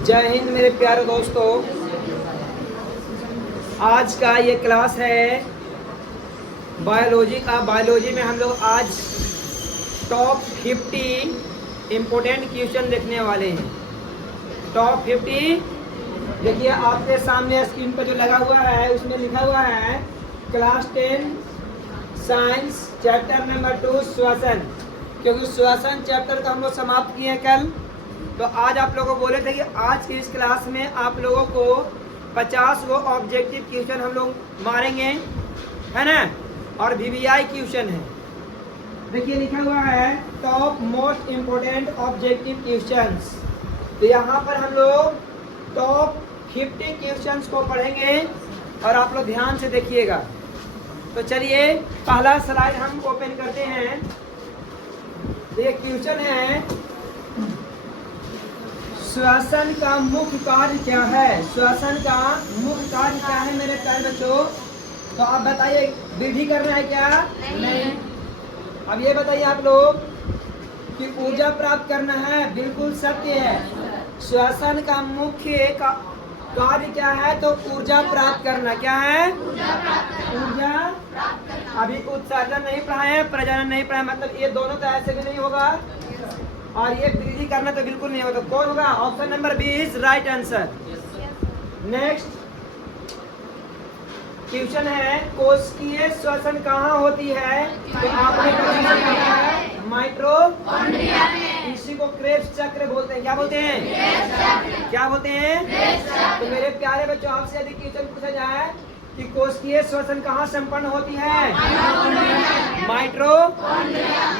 जय हिंद मेरे प्यारे दोस्तों। आज का ये क्लास है बायोलॉजी का। बायोलॉजी में हम लोग आज टॉप 50 इम्पोर्टेंट क्वेश्चन देखने वाले हैं। टॉप 50 देखिए आपके सामने स्क्रीन पर जो लगा हुआ है उसमें लिखा हुआ है क्लास 10 साइंस चैप्टर नंबर 2 श्वसन। क्योंकि श्वसन चैप्टर का हम लोग समाप्त किए कल, तो आज आप लोगों को बोले थे कि आज की इस क्लास में आप लोगों को 50 वो ऑब्जेक्टिव क्वेश्चन हम लोग मारेंगे, है ना। और वीवीआई क्वेश्चन है। देखिए लिखा हुआ है top most important objective questions. तो यहाँ पर हम लोग टॉप 50 क्वेश्चंस को पढ़ेंगे और आप लोग ध्यान से देखिएगा। तो चलिए पहला स्लाइड हम ओपन करते हैं। तो ये क्वेश्चन है श्वसन का मुख्य कार्य क्या है। श्वसन का मुख्य कार्य क्या है मेरे प्यारे बच्चों? तो आप बताइए, वृद्धि करना है क्या? नहीं। अब ये बताइए आप लोग कि ऊर्जा प्राप्त करना है। बिल्कुल सत्य है। श्वसन का मुख्य कार्य क्या है? तो ऊर्जा प्राप्त करना। क्या है? ऊर्जा। अभी उत्सर्जन नहीं पढ़ाए हैं, प्रजनन नहीं पढ़ाए, मतलब ये दोनों तो ऐसे भी नहीं होगा और ये वृद्धि करना तो बिल्कुल नहीं होगा। तो कौन होगा? Option number B is right answer. Next question है कोशिकीय श्वसन कहाँ होती है? तो आपने कहा है माइटोकॉन्ड्रिया में। इसी को क्रेब्स चक्र बोलते हैं। क्या बोलते हैं? क्या बोलते हैं? तो मेरे प्यारे बच्चों, आपसे यदि क्वेश्चन पूछा जाए कि कोशिकीय श्वसन कहाँ संपन्न होती है? माइटोकॉन्ड्रिया।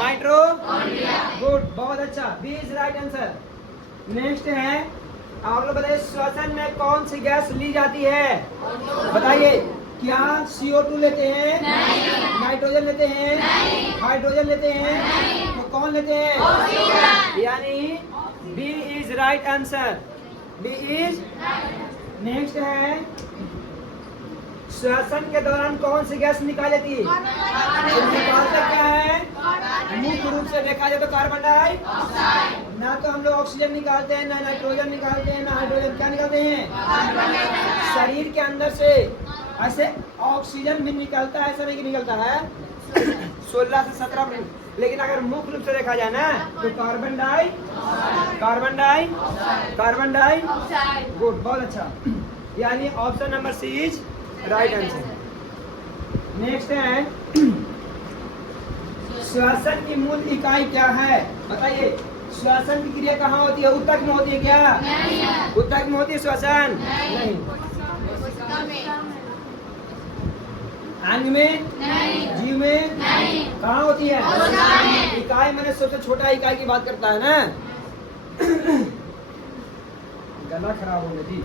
गुड, बहुत अच्छा, B is right answer. Next है, आप लोग बताइए श्वसन में कौन सी गैस ली जाती है? बताइए, क्या CO2 लेते हैं? नहीं। नाइट्रोजन लेते हैं? नहीं। हाइड्रोजन लेते हैं? नहीं। तो कौन लेते हैं? यानी B is right answer. B is. Next है, श्वसन के दौरान कौन सी गैस निकाल लेती है? निकालता क्या है? मुख्य रूप से देखा जाए तो कार्बन डाइऑक्साइड। ना तो हम लोग ऑक्सीजन निकालते हैं, ना नाइट्रोजन निकालते हैं, ना हाइड्रोजन। क्या निकालते हैं? शरीर के अंदर से ऐसे ऑक्सीजन भी निकलता है, ऐसा नहीं कि निकलता है 16 से 17%। लेकिन अगर मुख्य रूप से देखा जाए ना तो कार्बन डाइऑक्साइड। गुड, बहुत अच्छा। यानी option number C is right answer. Next है, श्वसन की मूल इकाई क्या है? बताइए, श्वसन की क्रिया कहाँ होती है? ऊतक में होती है क्या? नहीं। ऊतक में होती है श्वसन? नहीं। अंग में? नहीं। जीव में? नहीं। कहाँ होती है? इकाई मैंने सबसे छोटा इकाई की बात करता है ना। गला खराब हो गया जी।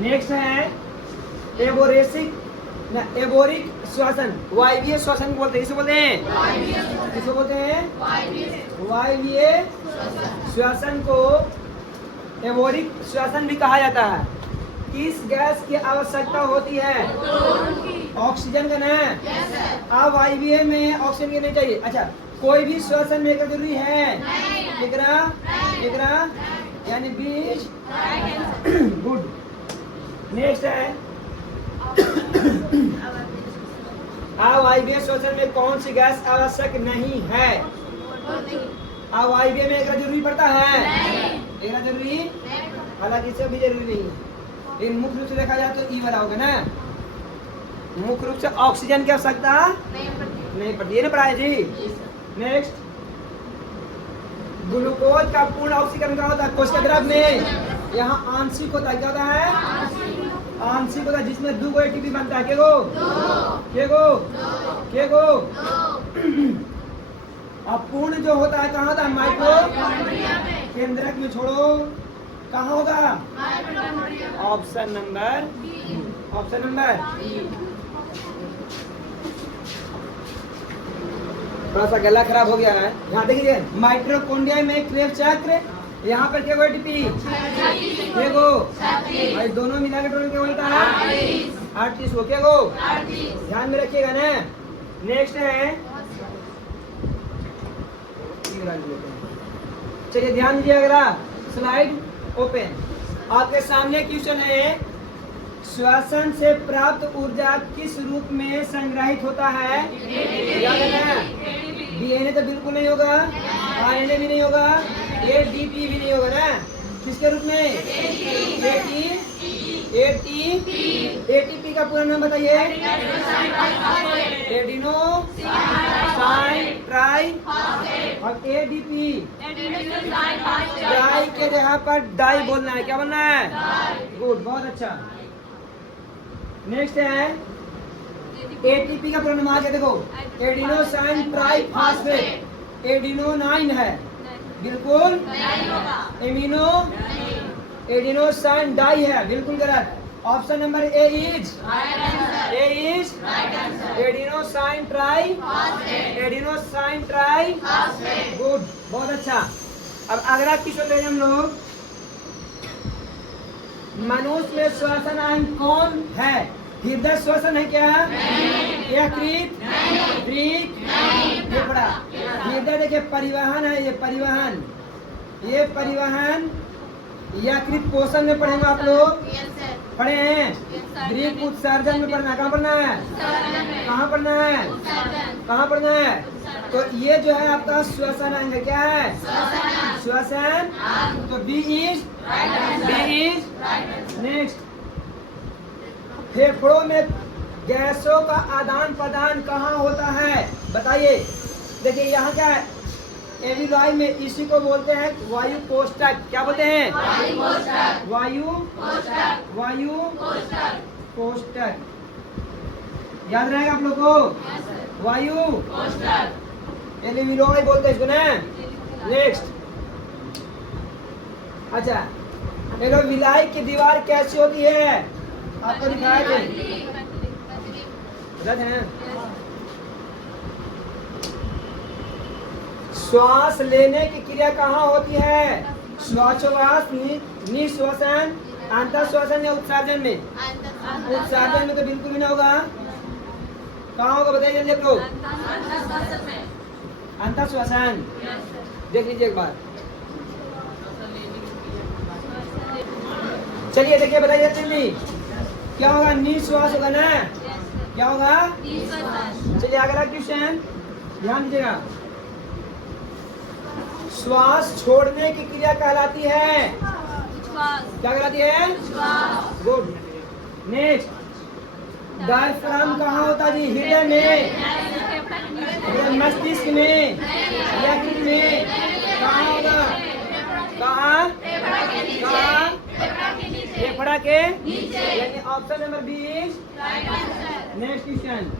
नेक्स्ट है एबोरिक श्वसन। वायवीय श्वसन बोलते हैं। इसे बोलते हैं? किसको बोलते हैं? वायवीय श्वसन को एबोरिक श्वसन भी कहा जाता है। किस गैस की आवश्यकता होती है? ऑक्सीजन का ना। अवायवीय में ऑक्सीजन की नहीं चाहिए। अच्छा, कोई भी श्वसन में जरूरी है? कितना? यानी 20। गुड। नेक्स्ट है, अवायवीय श्वसन में कौन सी गैस आवश्यक नहीं है? अवायवीय में एक जरूरी पड़ता है? एक जरूरी, हालांकि इसे भी जरूरी नहीं है। लेकिन मुख्य रूप से देखा जाए तो ई वाला होगा ना। मुख्य रूप से ऑक्सीजन की आवश्यकता नहीं पड़ती। ये ना पढ़ाए जी। नेक्स्ट, ग्लूकोज का पूर्ण ऑक्सीकरण क्या होता है? कोशिका द्रव्य में यहाँ आंशिक होता है। क्या होता है? आंशिक होता है, जिसमें 2 ATP बनता है। केगो। अब पूर्ण जो होता है कहाँ होता है? माइटोकॉन्ड्रिया में। केंद्रक में छोड़ो, कहाँ होगा? ऑप्शन नंबर थोड़ा सा गला खराब हो गया है। यहाँ देखिए, माइटोकॉन्ड्रिया में क्रेब्स चक्र, यहाँ पर क्या ATP? भाई दोनों मिला के टोटल क्या बोलता है? 38 हो। क्या ध्यान में रखिएगा ना। नेक्स्ट है, चलिए ध्यान दीजिए, अगला स्लाइड ओपन। आपके सामने क्वेश्चन है, श्वसन से प्राप्त ऊर्जा किस रूप में संग्रहित होता है? याद है, डीएनए तो बिल्कुल नहीं होगा, आरएनए भी नहीं होगा, एटीपी भी नहीं होगा ना। किसके रूप में? एटीपी का पूरा नाम बताइए। Adenosine tri. और एडीपी ट्राई के जगह पर डाई बोलना है। क्या बोलना है? गुड, बहुत अच्छा। नेक्स्ट है एटीपी का पूरा नाम आ गया, देखो एडिनोसाइन ट्राई फास्फेट। एडिनो 9 है, बिल्कुल एमिनो एडिनोसाइन डाई है, बिल्कुल गलत। Option number A is adenosine try good, बहुत अच्छा। अब अगला क्वेश्चन ले हम लोग, मनुष्य में श्वसन अंग कौन है? हृदय श्वसन है क्या? यकृत, ये पड़ा। हृदय देखिए परिवहन है, ये परिवहन, ये परिवहन। यकृत पोषण में पढ़ेंगे आप लोग, पढ़े हैं। ग्रीक उत्सर्जन में पढ़ना, कहाँ पढ़ना है? कहाँ पढ़ना है? कहाँ पढ़ना है? तो ये जो है आपका श्वसन अंग है, क्या है? श्वसन। तो बी इज नेक्स्ट। फेफड़ों में गैसों का आदान प्रदान कहाँ होता है? बताइए। देखिए यहाँ क्या है, एविलॉय में, इसी को बोलते हैं वायु कोष्ठक। क्या बोलते हैं? वायु कोष्ठक। याद रहेगा आप लोग को? वायु एविलॉय बोलते हैं इसको ना। नेक्स्ट, अच्छा, एविलॉय की दीवार कैसी होती है? आपको दिखाया थे, रद है। श्वास लेने की क्रिया कहाँ होती है? श्वासोच्छ्वास, निश्वसन, अंतःश्वसन या उत्सर्जन में? उत्सर्जन में तो बिल्कुल भी ना होगा। कहाँ होगा बताइए जल्दी आप लोग। अंतःश्वसन। देख लीजिए एक बार, चलिए देखिए, बताइए जल्दी क्या होगा? निश्वास होगा ना। क्या होगा? चलिए अगला क्वेश्चन ध्यान दीजिएगा। श्वास छोड़ने की क्रिया कहलाती है? क्या कहलाती है? गुड। नेक्स्ट, डायफ्राम कहाँ होता है जी? हृदय में, मस्तिष्क में, यकृत में? कहाँ होगा? कहाँ? फेफड़ा के यानी option number B is next question.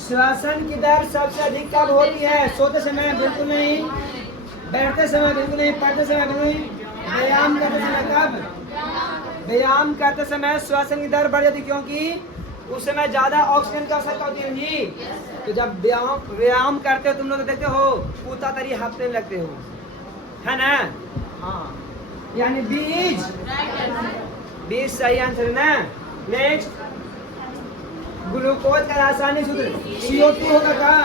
श्वसन की दर सबसे अधिक कब होती है? सोते समय? बिल्कुल नहीं। बैठते समय? बिल्कुल नहीं। पढ़ते समय? बिल्कुल नहीं। व्यायाम करते समय? कब? व्यायाम करते समय श्वसन की दर बढ़ जाती, क्योंकि उस समय ज्यादा ऑक्सीजन की आवश्यकता होती है जी। तो जब व्यायाम करते हो तुम लोग देखते हो पूता तरी हाँफने लगते हो, है ना? हाँ, यानी बीज सही आंसर है ना। नेक्स्ट, ग्लूकोज का रासायनिक सूत्र CO2 होगा का?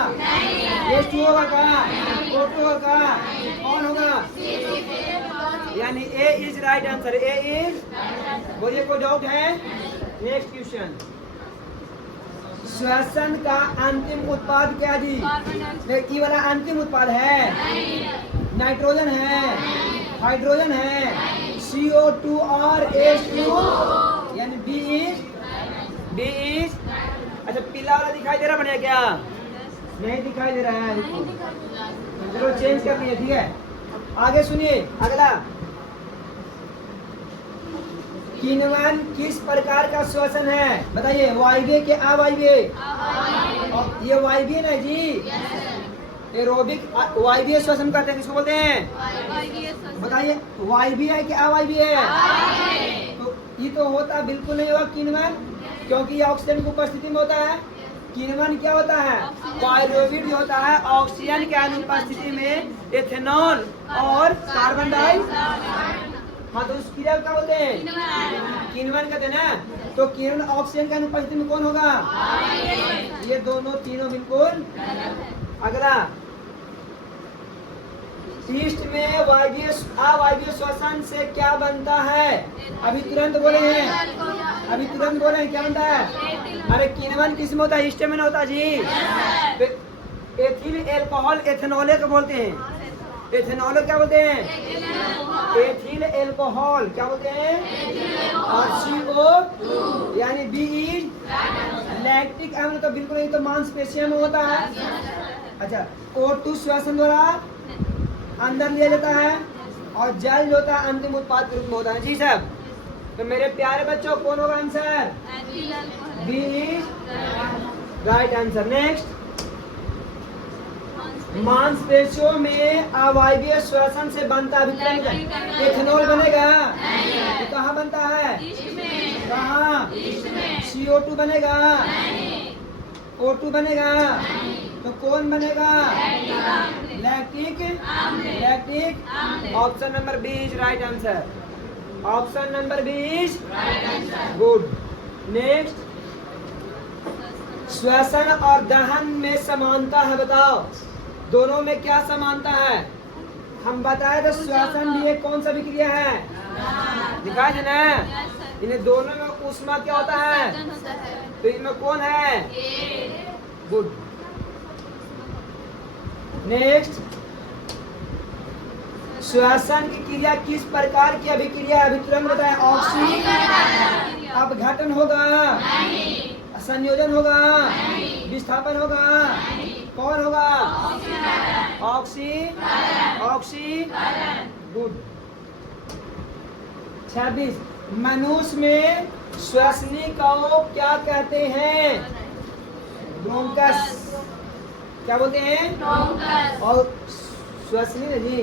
H2 होगा का? O2 होगा का? कौन होगा? यानी A is right answer. A is, बोलिए कोई डाउट है? नेक्स्ट क्वेश्चन, श्वसन का अंतिम उत्पाद क्या जी? ये वाला अंतिम उत्पाद है, नाइट्रोजन है, हाइड्रोजन है, CO2 और H2, यानी बी इज। अच्छा, पीला वाला दिखाई दे रहा बढ़िया? क्या नहीं दिखाई दे रहा है? चलो चेंज कर दिए, ठीक है। आगे सुनिए अगला, किण्वन किस प्रकार का श्वसन है? बताइए। वायवीय के अवायवीय? ये वायवीय ना जी। एरोबिक वायवीय श्वसन करते हैं, किसको बोलते हैं? बताइए, वायवीय है कि अवायवीय है? तो ये तो होता बिल्कुल नहीं होगा किण्वन, क्योंकि ये ऑक्सीजन की उपस्थिति में होता है। किण्वन क्या होता है? पायरुवेट जो होता है ऑक्सीजन के अनुपस्थिति में एथेनॉल और कार्बन डाइऑक्साइड। हाँ, तो उस क्रिया क्या बोलते हैं? किण्वन कहते हैं ना। तो किण्वन ऑक्सीजन के अनुपस्थिति में कौन होगा? ये दोनों तीनों बिल्कुल। अगला, ईस्ट में अवायवीय श्वसन से क्या बनता है? अभी तुरंत बोले हैं, अभी तुरंत बोले हैं, क्या बनता है? अरे किण्वन किसमें होता है? ईस्ट में ना होता जी। तो एथिल एल्कोहल एथेनॉल को बोलते हैं। एथेनॉल क्या बोलते हैं? एथिल एल्कोहल क्या बोलते हैं? और CO यानी B इज लैक्टिक अम्ल, तो बिल्कुल नहीं, तो मांसपेशियों में होता है। अच्छा, O2 श्वसन द्वारा अंदर ले लेता है और जल जो होता है अंतिम उत्पाद के रूप में होता है। जी साहब, तो मेरे प्यारे बच्चों कौन होगा answer? B is right answer. Next, मांसपेशियों में अवायवीय श्वसन से बनता है एथेनॉल बनेगा। तो कहाँ बनता है? कहाँ? CO2 बनेगा, O2 बनेगा, तो कौन बनेगा? Lactic. Lactic. Option number B is right answer. Option number B is good. Next, श्वसन और दहन में समानता है, बताओ दोनों में क्या समानता है? हम बताए तो श्वसन भी एक कौन सा विक्रिया है? दिखाई दे ना, इन्हें दोनों में ऊष्मा क्या होता है? तो इनमें कौन है? गुड। नेक्स्ट, श्वसन की क्रिया किस प्रकार की अभिक्रिया? अभी तुरंत बताए। ऑक्सी अपघटन होगा, संयोजन होगा, विस्थापन होगा, कौन होगा? ऑक्सी। गुड। 26, मनुष्य में श्वसनी को क्या कहते हैं? ब्रोंकस। क्या बोलते हैं? और श्वसनी ना जी,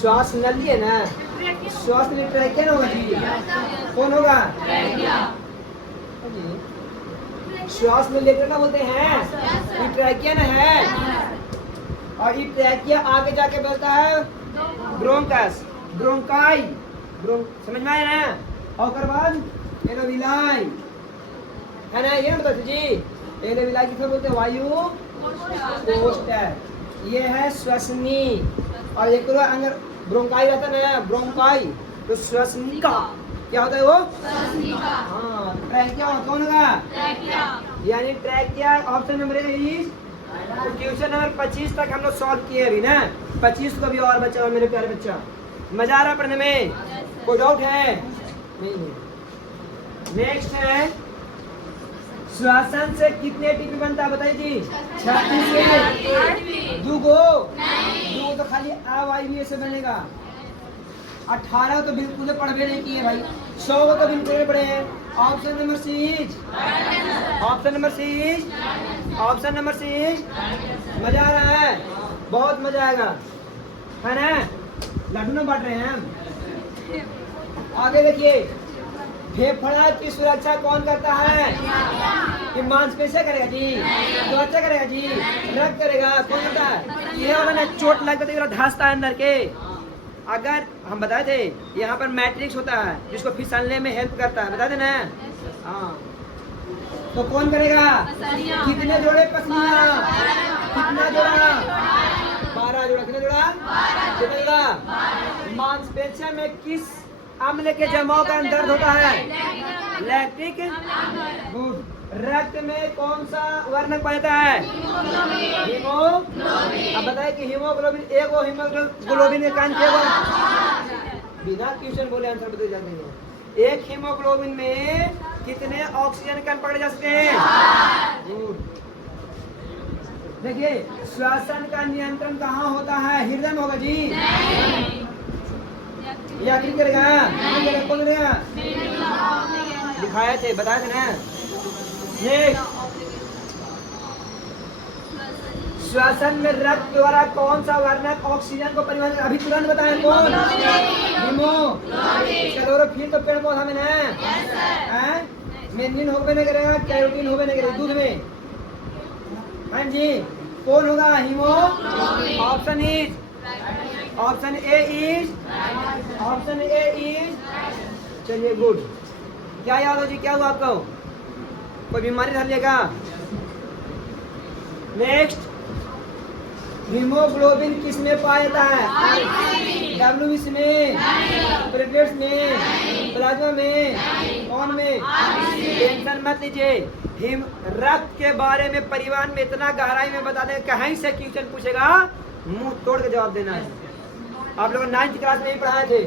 श्वास नली है ना, श्वास नली ट्रैकिया ना होगा जी। कौन होगा? श्वास में लेकर ना बोलते हैं, ये ट्रैकिया ना है, और ये ट्रैकिया आगे जाके बोलता है ब्रोंकस, ब्रोंकाई, समझ में आया ना? और बाद एलोविलाई है ना, ये बताते जी। एलोविलाई किसे बोलते हैं? वायु कोष्ठक। ये है श्वसनी, और एक अगर ब्रोंकाई रहता है ना, ब्रोंकाई, तो श्वसनिका क्या होता है वो? हाँ, ट्रैकिया कौन होगा? यानी trachea. Option number is. Question number 25 तक हम लोग सॉल्व किए अभी ना, 25 को भी और बचा मेरे प्यारे बच्चा। मजा आ रहा पढ़ने में? कोई डाउट है? नहीं। नेक्स्ट है, श्वसन से कितने टीपी बनता है बताइए जी? 36 से। दूगो तो खाली अवायवीय से बनेगा। 18 तो बिल्कुल पढ़वे नहीं किए भाई, 100 तो बिल्कुल पढ़े हैं। Option number C. Option number C. Option number C. मजा आ रहा है? बहुत मजा आएगा, है ना? लड्डू ना बांट रहे हैं हम। आगे देखिए, फेफड़ा की सुरक्षा कौन करता है? ये मांसपेशियां करेगा जी, त्वचा करेगा जी, रक्त करेगा, कौन करता है? ये होगा ना, चोट लग गई धंसता है अंदर के। अगर हम बताए थे यहाँ पर मैट्रिक्स होता है जिसको फिसलने में हेल्प करता है, बता देना। हाँ, तो कौन करेगा? कितने जोड़े पसलियां? कितना जोड़ा? 12 जोड़ा। कितना जोड़ा? कितना जोड़ा? मांसपेशियों में किस अम्ल के जमाव का दर्द होता है? लैक्टिक। गुड। रक्त में कौन सा वर्णक पाया है? हीमो। अब बताए कि हीमोग्लोबिन, एक हीमोग्लोबिन के कारण बिना क्वेश्चन बोले आंसर बता जाते हैं। एक हीमोग्लोबिन में कितने ऑक्सीजन कण पकड़े जा सकते हैं? गुड। देखिए, श्वसन का नियंत्रण कहाँ होता है? हृदय में होगा जी। या क्लिक करेगा? कौन करेगा? दिखाए थे, बताए थे ना। श्वसन में रक्त द्वारा कौन सा वर्णक ऑक्सीजन को परिवहन? अभी तुरंत बताएं कौन? हीमो। क्लोरोफिल तो पेड़ पौधा में है, मेनिन होबे नहीं करेगा, कैरोटीन होबे नहीं करेगा दूध में। हाँ जी, कौन होगा? Haemo. Option is, option A is, option A is. चलिए गुड। क्या याद हो जी? क्या हुआ आपको? कोई बीमारी धर लेगा? नेक्स्ट, हीमोग्लोबिन किस में पाया जाता है? डब्ल्यूबीसी में, प्लेटलेट्स में, प्लाज्मा में, कौन में? टेंशन मत लीजिए। रक्त के बारे में परिवहन में इतना गहराई में बता दें, कहीं से क्वेश्चन पूछेगा मुंह तोड़ के जवाब देना है। आप लोग 9th क्लास में ही पढ़ाए थे,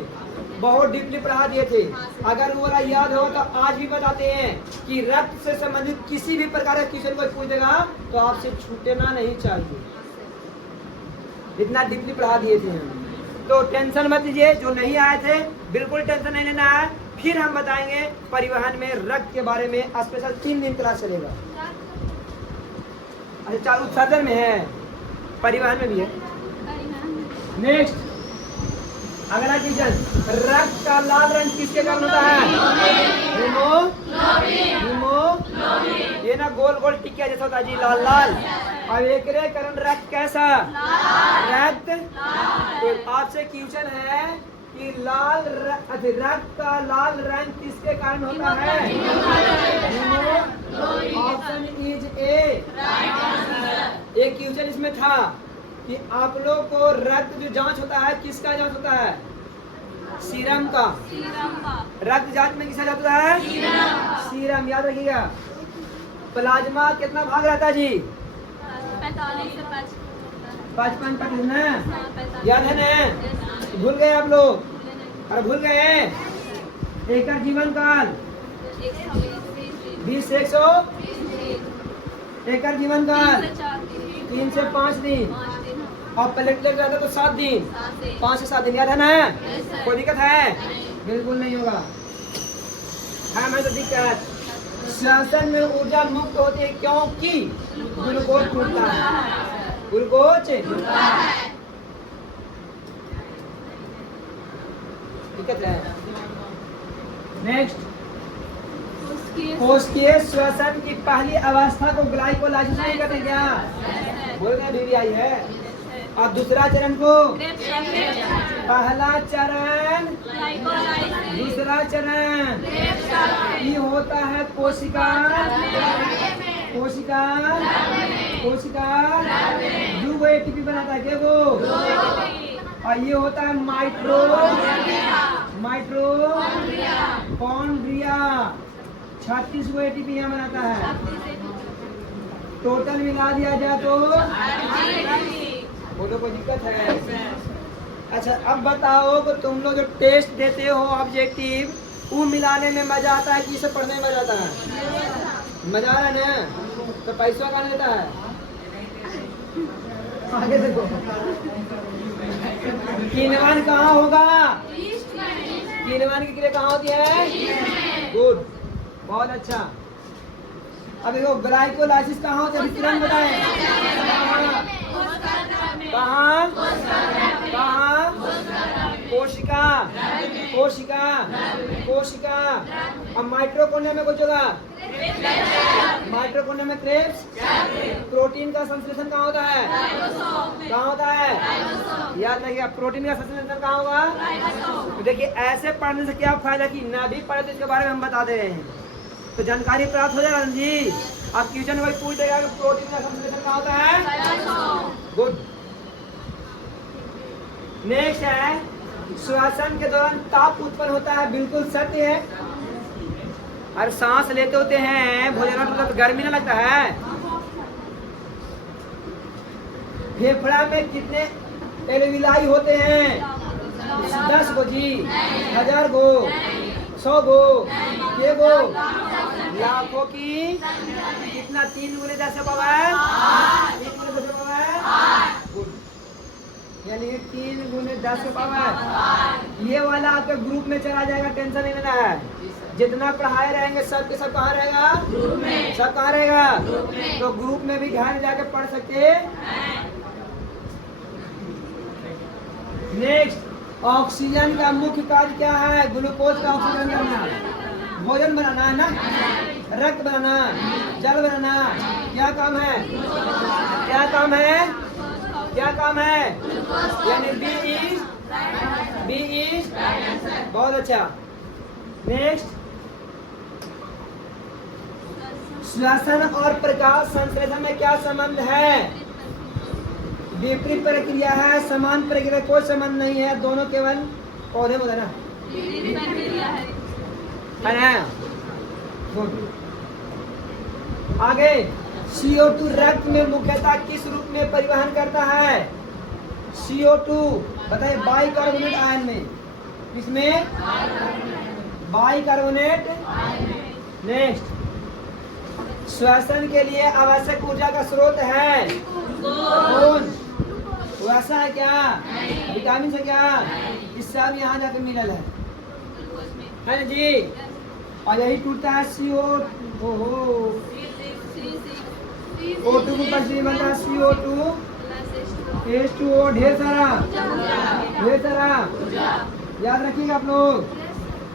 बहुत डीपली पढ़ा दिए थे। अगर वो वाला याद हो तो आज भी बताते हैं कि रक्त से संबंधित किसी भी प्रकार का क्वेश्चन कोई पूछेगा तो आपसे छूटना नहीं चाहिए, इतना डीपली पढ़ा दिए थे हम। तो टेंशन मत लीजिए, जो नहीं आए थे बिल्कुल टेंशन नहीं लेना है। फिर हम बताएंगे परिवहन में रक्त के बारे में, स्पेशल 3 दिन क्लास चलेगा। अच्छा, चालू उत्सर्जन में है, परिवहन में भी है। नेक्स्ट अगला क्वेश्चन, रक्त का लाल रंग किसके कारण होता है? हीमोग्लोबिन। ये ना गोल गोल टिकिया जैसा होता है जी, लाल लाल। अब एक कारण रक्त कैसा? रक्त। तो आपसे क्वेश्चन है कि रक्त का लाल रंग किसके कारण होता है? Option is a. एक क्वेश्चन इसमें था कि आप लोग को रक्त जो जांच होता है किसका जांच होता है? सीरम का। रक्त जांच में किसका जांच होता है? सीरम, याद रखिएगा। प्लाज्मा कितना भाग रहता है जी? 55 ना, याद है ना? भूल गए आप लोग? अरे भूल गए? एक का जीवन काल 20 से 100, एक का जीवन काल 3 से 5 दिन, और प्लेटलेट रहता तो 7 दिन, 5 से 7 दिन, याद है ना? कोई दिक्कत है? बिल्कुल नहीं होगा। है मैं तो दिक्कत। श्वसन में ऊर्जा मुक्त होती है क्योंकि ग्लूकोज टूटता है, ग्लूकोज दिक्कत है। नेक्स्ट, कोशिकीय श्वसन की पहली अवस्था को ग्लाइकोलाइसिस नहीं कहते क्या? बोल गए, बीवी आई है। और दूसरा चरण को? पहला चरण, दूसरा चरण ये होता है कोशिका जो वो एटीपी बनाता है क्या वो? और ये होता है माइटोकॉन्ड्रिया 36 को एटीपी यहाँ बनाता है। टोटल मिला दिया जाए तो वो तो कोई दिक्कत है। अच्छा, अब बताओ कि तुम लोग जो टेस्ट देते हो ऑब्जेक्टिव, वो मिलाने में मजा आता है कि इसे पढ़ने में मजा आता है? मजा आ रहा है ना? तो पैसा कहाँ देता है? आगे देखो, किण्वन कहाँ होगा? किण्वन की क्रिया कहाँ होती है? गुड, बहुत अच्छा। अब देखो, ग्लाइकोलाइसिस कहाँ होता है? तुरंत बताएं। कहाँ? कोशिका। अब माइटोकॉन्ड्रिया में कुछ होगा? माइटोकॉन्ड्रिया में क्रेब्स। प्रोटीन का संश्लेषण कहाँ होता है? कहाँ होता है? याद रखिएगा, प्रोटीन का संश्लेषण कहाँ होगा? देखिए, ऐसे पढ़ने से क्या फायदा कि ना भी पढ़े तो इसके बारे में हम बता दे रहे हैं, तो जानकारी प्राप्त हो जाएगा जी। आप क्वेश्चन वही पूछ देगा कि प्रोटीन का संश्लेषण कहाँ होता है? गुड। नेक्स्ट है, श्वसन के दौरान ताप उत्पन्न होता है, बिल्कुल सत्य है। और सांस लेते होते हैं, भोजन मतलब गर्मी ना लगता है। फेफड़ा में कितने एल्विलाई होते हैं? 10 गो जी, 1000 गो, 100 गो, ये गो, लाखों की कितना? 3 गुने 10 पावर 3 गुने 10 पावर, गुड, यानी 3 गुने 10 पावर। ये वाला आपके ग्रुप में चला जाएगा, टेंशन नहीं लेना है। जितना पढ़ाए रहेंगे सब के सब कहाँ रहेगा? ग्रुप में। सब कहाँ रहेगा? ग्रुप में। तो ग्रुप में भी घर जाके पढ़ सकते हैं। नेक्स्ट, ऑक्सीजन का मुख्य कार्य क्या है? ग्लूकोज का ऑक्सीजन करना, भोजन बनाना है ना, रक्त बनाना, जल बनाना। क्या काम है? क्या काम है? क्या काम है? यानी बी इज बहुत अच्छा। नेक्स्ट, श्वसन और प्रकाश संश्लेषण में क्या संबंध है? विपरीत प्रक्रिया है, समान प्रक्रिया कोई संबंध नहीं है, दोनों केवल पौधे में ना है ना। आगे CO2 रक्त में मुख्यतः किस रूप में परिवहन करता है? CO2 बताइए, बाइकार्बोनेट आयन में, किसमें? बाइकार्बोनेट। नेक्स्ट, श्वसन के लिए आवश्यक ऊर्जा का स्रोत है कौन? वैसा है क्या? विटामिन से क्या? इससे अब यहाँ जाकर मिलल है ना जी। और यही टूटता है CO2 O2 को पश्चिमी बनता है CO2 H2O, ढेर सारा याद रखिएगा आप लोग।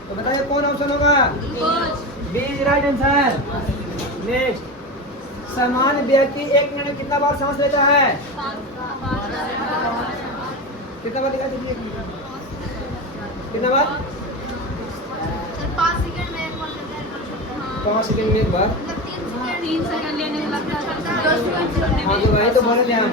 तो बताइए कौन ऑप्शन होगा? B is right answer. Next, सामान्य व्यक्ति एक मिनट में कितना बार सांस लेता है? कितना बार दिखा दीजिए, कितना बार? 5 सेकंड में एक बार लेते हैं, 5 सेकंड में एक बार। 3 सेकंड लेने में लगता है। हाँ तो वही तो बोले थे हम।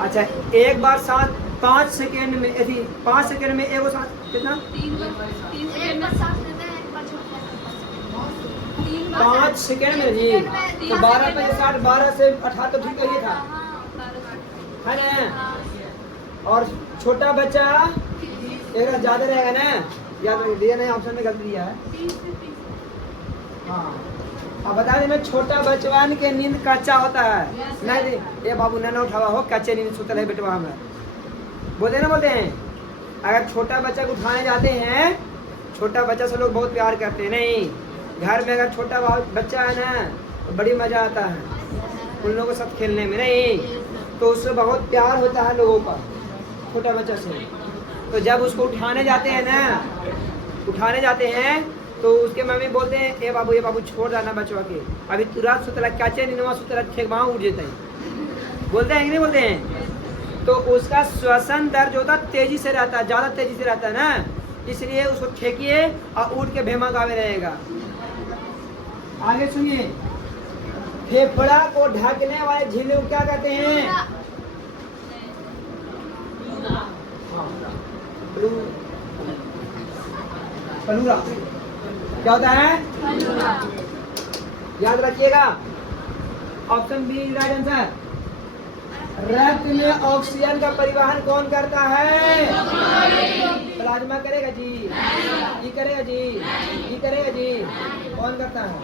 अच्छा, एक बार सांस 5 सेकंड में, यदि 5 सेकंड में एक सांस कितना? 3 सेकंड में सांस लेते हैं, एक बार छोड़ते हैं। 5 सेकंड में जी। तो 12 पे 60, 12 से 18 तो ठीक है, ये था है ना। और छोटा बच्चा एक ज्यादा रहेगा ना, याद दिया नहीं, ऑप्शन में गलती दिया है। हाँ, अब बता देना, छोटा बचवान के नींद कच्चा होता है। नहीं ये बाबू ना उठावा हो, कच्चे नींद सुतल है बेटवा हमें, बोलते हैं। अगर छोटा बच्चा को उठाने जाते हैं, छोटा बच्चा से लोग बहुत प्यार करते हैं। नहीं, घर में अगर छोटा बच्चा है ना तो बड़ी मजा आता है उन लोगों के साथ खेलने में। नहीं तो उससे बहुत प्यार होता है लोगों का, छोटा बच्चा से। तो जब उसको उठाने जाते हैं तो उसके मम्मी बोलते हैं, ए बाबू छोड़ जाना बचवा के, अभी तुरंत सुतला कच्चे नींदवा सुतला ठेकवा उठ जाता है। बोलते हैं कि नहीं बोलते हैं? तो उसका श्वसन दर जो होता तेजी से रहता है, ज्यादा तेजी से रहता है ना, इसलिए उसको ठेकिए और उठ के भेमा गावे रहेगा। आगे सुनिए, फेफड़ा को ढकने वाले झिल्ली को क्या कहते हैं? पलूरा। क्या होता है? याद रखिएगा, ऑप्शन बी राइट आंसर। रक्त में ऑक्सीजन का परिवहन कौन करता है? प्लाज्मा करेगा जी, ये करेगा जी, ये करेगा जी, कौन करता है?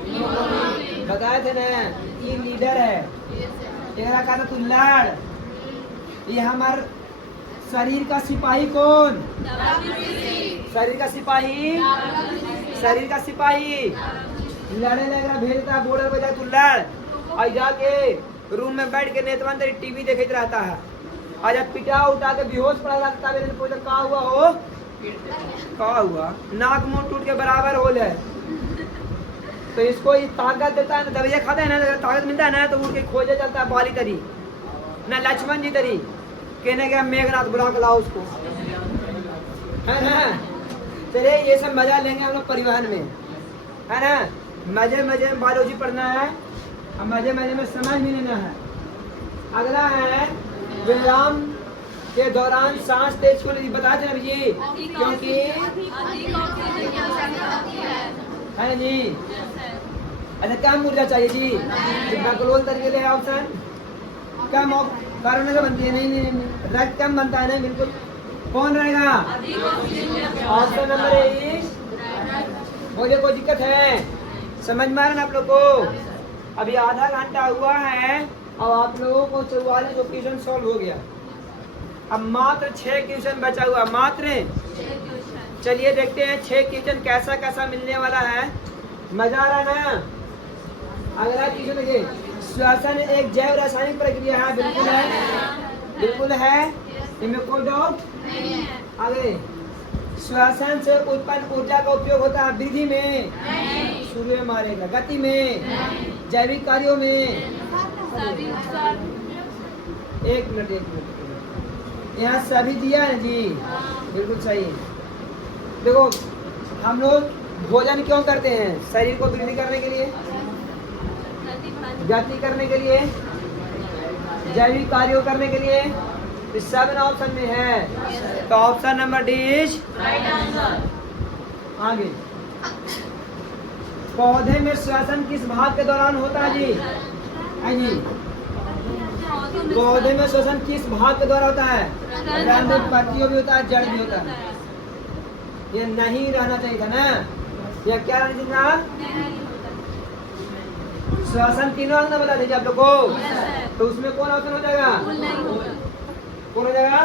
बताए थे ना, ये लीडर है। एक कहा था तू लड़। ये हमार शरीर का सिपाही कौन? शरीर का सिपाही लड़े लगा भेजता है, बॉर्डर पे जा तू लड़। और जाके रूम में बैठ के नेतवन तेरी टीवी देखते रहता है। और जब पिटा उठा के बेहोश पड़ा लगता है, का हुआ हो, का हुआ, नाक मुंह टूट के बराबर हो जाए। तो इसको ये ताकत देता है ना, दवाइयाँ खाता है ना, ताकत मिलता है ना, तो उठ के खोजे चलता है बाली तरी ना, लक्ष्मण जी तरी कहने गया मेघनाथ बुला के लाओ उसको, है ना। चलिए ये सब मजा लेंगे हम लोग परिवहन में, है ना। मजे में बायोलॉजी पढ़ना है और मजे में समझ भी लेना है। अगला है व्यायाम के दौरान सांस तेज को बता दें जी, क्योंकि है जी। अच्छा, कम ऊर्जा चाहिए जी, बैकलोल तरीके से ऑप्शन कम कारण से बनती है। नहीं, रक्त कम बनता है। नहीं, बिल्कुल कौन रहेगा? Option number A. मुझे कोई दिक्कत है? समझ में आ रहा है आप लोग को? अभी आधा घंटा हुआ है और आप लोगों को 44 क्वेश्चन सॉल्व हो गया। अब मात्र 6 क्वेश्चन बचा हुआ, मात्र। चलिए देखते हैं 6 क्वेश्चन कैसा मिलने वाला है। मजा आ रहा है ना? अगला क्वेश्चन देखिए, श्वसन एक जैव रासायनिक प्रक्रिया है। बिल्कुल है, इनमें कोई डाउट? आगे, श्वसन से उत्पन्न ऊर्जा का उपयोग होता है वृद्धि में, शुरू में मारेगा, गति में, जैविक कार्यों में। एक मिनट यहाँ सभी दिया है जी, बिल्कुल सही। देखो, हम लोग भोजन क्यों करते हैं? शरीर को वृद्धि करने के लिए, गति करने के लिए, जैविक कार्यों करने के लिए, इस 7 ऑप्शन में है। तो ऑप्शन नंबर डी इज आगे। पौधे में श्वसन किस भाग के दौरान होता है जी? जी, पौधे में श्वसन किस भाग के द्वारा होता है? पत्तियों भी होता है, जड़ भी होता है। ये नहीं रहना चाहिए था ना, या क्या रहना चाहिए था? श्वसन तीनों अंग बता दीजिए आप लोग को। तो उसमें कौन ऑप्शन हो जाएगा? कौन हो जाएगा?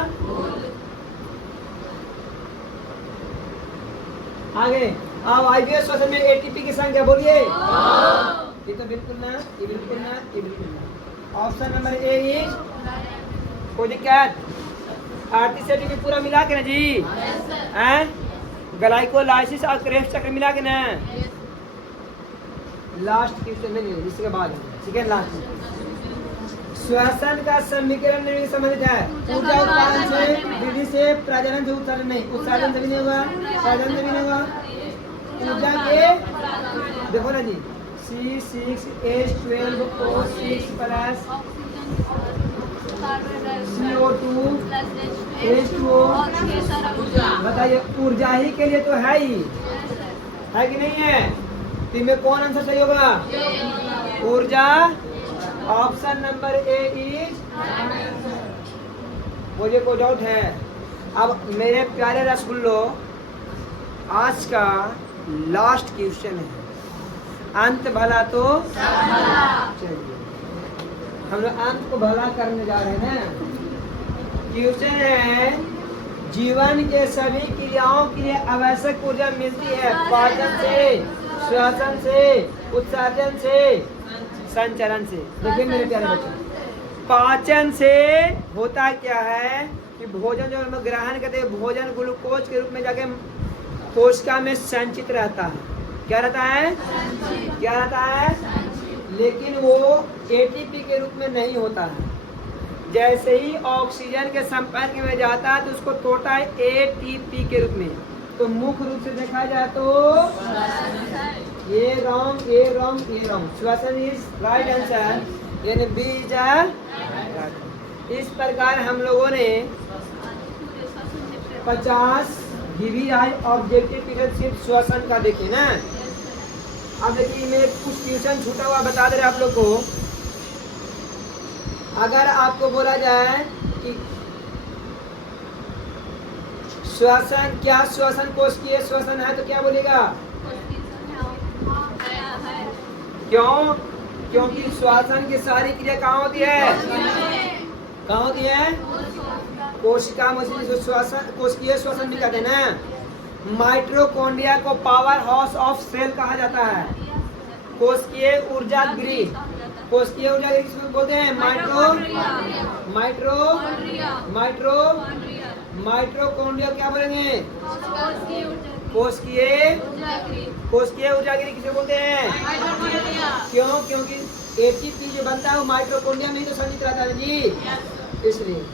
आगे अब आईवीएफ श्वसन में एटीपी की संख्या बोलिए। ये तो बिल्कुल ना, ये बिल्कुल ना, ये बिल्कुल ना। ऑप्शन नंबर ए इज कोई दिक्कत? 38 एटीपी पूरा मिला के ना जी, हैं? ग्लाइकोलाइसिस और क्रेब्स चक्र मिला के ना। लास्ट क्वेश्चन नहीं, इसके बाद ठीक है। लास्ट श्वसन का समीकरण नहीं संबंधित है। ऊर्जा उत्पादन से, वृद्धि से, प्रजनन से, उत्सर्जन नहीं। उत्सर्जन से भी नहीं होगा, प्रजनन से भी नहीं होगा। ऊर्जा के देखो ना जी, C6H12O6 प्लस CO2 H2O। बताइए, ऊर्जा ही के लिए तो है ही, है कि नहीं है? तो इनमें कौन आंसर सही होगा? ऊर्जा। Option number A is. मुझे कोई डाउट है? अब मेरे प्यारे रसगुल्लो, आज का लास्ट क्वेश्चन है। अंत भला तो चलिए हम लोग अंत को भला करने जा रहे हैं ना। क्वेश्चन है, जीवन के सभी क्रियाओं के लिए आवश्यक ऊर्जा मिलती है पाचन से, श्वसन से, उत्सर्जन से, संचरण से। देखिए मेरे प्यारे बच्चों, पाचन से होता क्या है कि भोजन जो हम लोग ग्रहण करते हैं, भोजन ग्लूकोज के रूप में जाके कोशिका में संचित रहता है। क्या रहता है? क्या रहता है? लेकिन वो एटीपी के रूप में नहीं होता है। जैसे ही ऑक्सीजन के संपर्क में जाता है तो उसको तोड़ता है एटीपी के रूप में। तो मुख्य रूप से देखा जाए तो ये रॉन्ग, ये रॉन्ग, ये रॉन्ग। श्वसन इज राइट आंसर, यानी बी इज। इस प्रकार हम लोगों ने 50 GVI ऑब्जेक्टिव पीरियड सिर्फ श्वसन का देखे ना। अब देखिए, मैं कुछ ट्यूशन छूटा हुआ बता दे रहे आप लोग को। अगर आपको बोला जाए कि श्वसन, क्या श्वसन कोशिकीय श्वसन है, तो क्या बोलेगा? क्यों? क्योंकि श्वसन की सारी क्रिया कहाँ होती है? कहाँ होती है? कोशिका में। श्वसन कोशिकीय श्वसन भी कहते हैं ना। माइटोकॉन्ड्रिया को पावर हाउस ऑफ सेल कहा जाता है। कोशिकीय ऊर्जा गृह, कोशिकीय ऊर्जा गृह किसको बोलते हैं? माइटोकॉन्ड्रिया क्या बोलेंगे? कोशिकीय ऊर्जा गृह किसे बोलते हैं? क्यों? क्योंकि एटीपी जो बनता है वो माइटोकॉन्ड्रिया में ही तो संचित रहता है जी, इसलिए।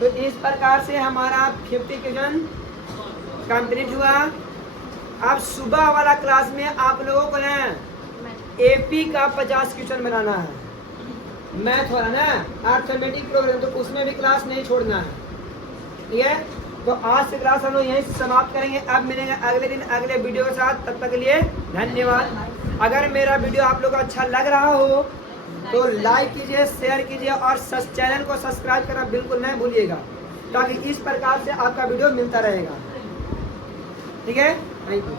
तो इस प्रकार से हमारा 50 क्वेश्चन कंप्लीट हुआ। अब सुबह वाला क्लास में आप लोगों को ना एपी का 50 क्वेश्चन बनाना है। मैथ वाला ना, अर्थमेटिक प्रोग्राम, तो उसमें भी क्लास नहीं छोड़ना है। ठीक है? तो आज से क्लास हम लोग यहीं समाप्त करेंगे। अब मिलेंगे अगले दिन अगले वीडियो के साथ। तब तक के लिए धन्यवाद। अगर मेरा वीडियो आप लोग को अच्छा लग रहा हो तो लाइक कीजिए, शेयर कीजिए और चैनल को सब्सक्राइब करना बिल्कुल नहीं भूलिएगा, ताकि इस प्रकार से आपका वीडियो मिलता रहेगा। ठीक है? Thank you.